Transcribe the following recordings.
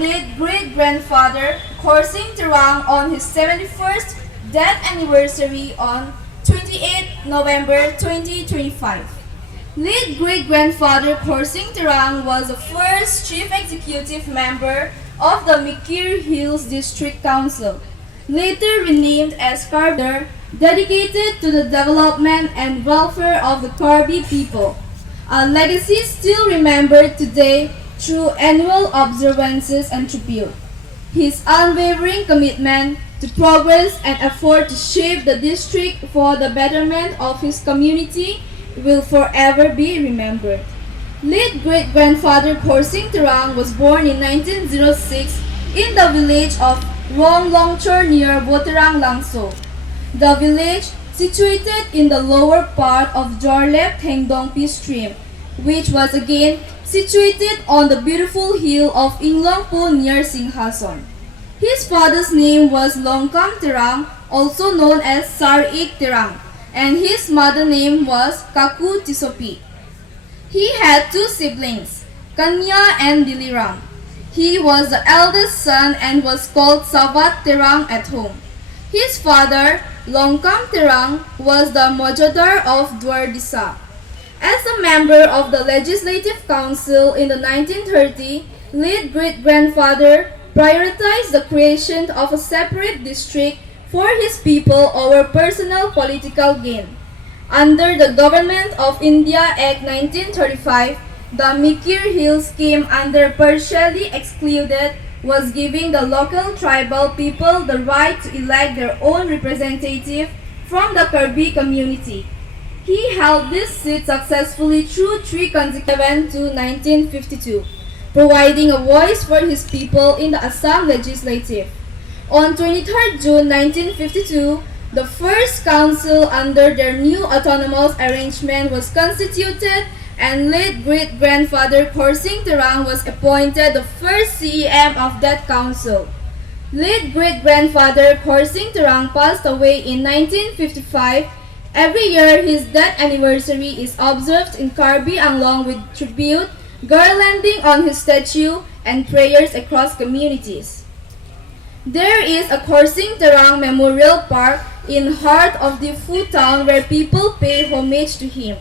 late great-grandfather Khorsing Terang on his 71st death anniversary on 28 November 2025. Late great-grandfather Khorsing Terang was the first chief executive member of the Mikir Hills District Council, later renamed as Karbi, dedicated to the development and welfare of the Karbi people, a legacy still remembered today through annual observances and tribute. His unwavering commitment to progress and effort to shape the district for the betterment of his community will forever be remembered. Late great-grandfather Khorsing Terang was born in 1906 in the village of Rong Longchor near Boterang Langso. The village, situated in the lower part of Jorlep Thengdongpi stream, which was again situated on the beautiful hill of Inglongpo near Singhason. His father's name was Longkam Terang, also known as Sarik Terang, and his mother's name was Kaku Tisopi. He had two siblings, Kanya and Diliram. He was the eldest son and was called Savat Terang at home. His father, Longkam Terang, was the Mojadar of Dwardisa. As a member of the Legislative Council in the 1930s, late great-grandfather prioritized the creation of a separate district for his people over personal political gain. Under the Government of India Act 1935, the Mikir Hills came under partially excluded, was giving the local tribal people the right to elect their own representative from the Karbi community. He held this seat successfully through three consecutive to 1952, providing a voice for his people in the Assam Legislative. On 23 June 1952, the first council under their new autonomous arrangement was constituted and late great-grandfather Khorsing Terang was appointed the first CEM of that council. Late great-grandfather Khorsing Terang passed away in 1955. Every year, his death anniversary is observed in Karbi Anglong with tribute, garlanding on his statue, and prayers across communities. There is a Khorsing Terang Memorial Park in heart of the Phu town where people pay homage to him.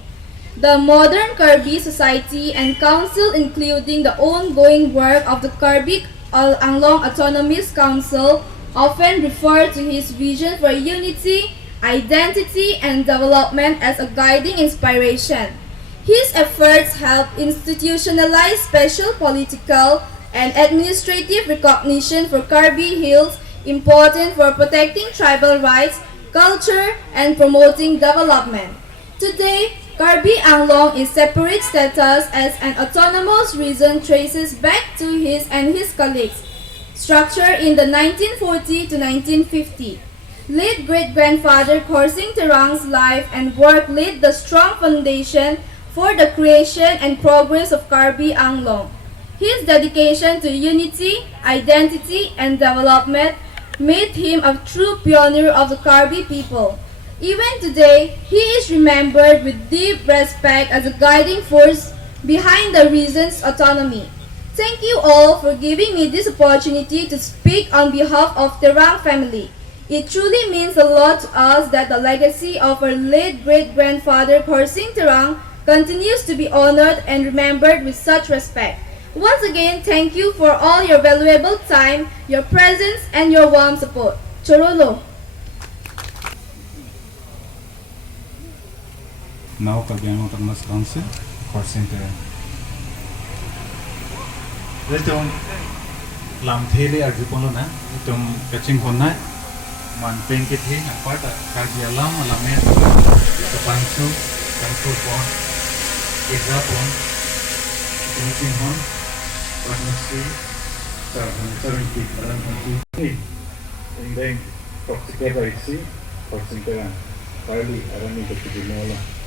The modern Karbi Society and Council, including the ongoing work of the Karbi Anglong Autonomous Council, often refer to his vision for unity, identity, and development as a guiding inspiration. His efforts helped institutionalize special political and administrative recognition for Karbi Hills, important for protecting tribal rights, culture, and promoting development. Today, Karbi Anglong is separate status as an autonomous region traces back to his and his colleagues, structured in the 1940 to 1950. Late great-grandfather Khorsing Terang's life and work laid the strong foundation for the creation and progress of Karbi Anglong. His dedication to unity, identity, and development made him a true pioneer of the Karbi people. Even today, he is remembered with deep respect as a guiding force behind the region's autonomy. Thank you all for giving me this opportunity to speak on behalf of the Terang family. It truly means a lot to us that the legacy of our late great-grandfather Khorsing Terang continues to be honored and remembered with such respect. Once again, thank you for all your valuable time, your presence, and your warm support. Chorolo. Now, Karbi Autonomous Council, Khorsing Terang. Itong lamthele arjupolo na, itong kachikimo na, man pengkit he apart Karbi alam alamet kapansu kampur pon, ida pon, kachikimo, panasi, sarangki, sarangki. Indeng, toksike baisi, Khorsing Terang, Karbi arami kachikimo la.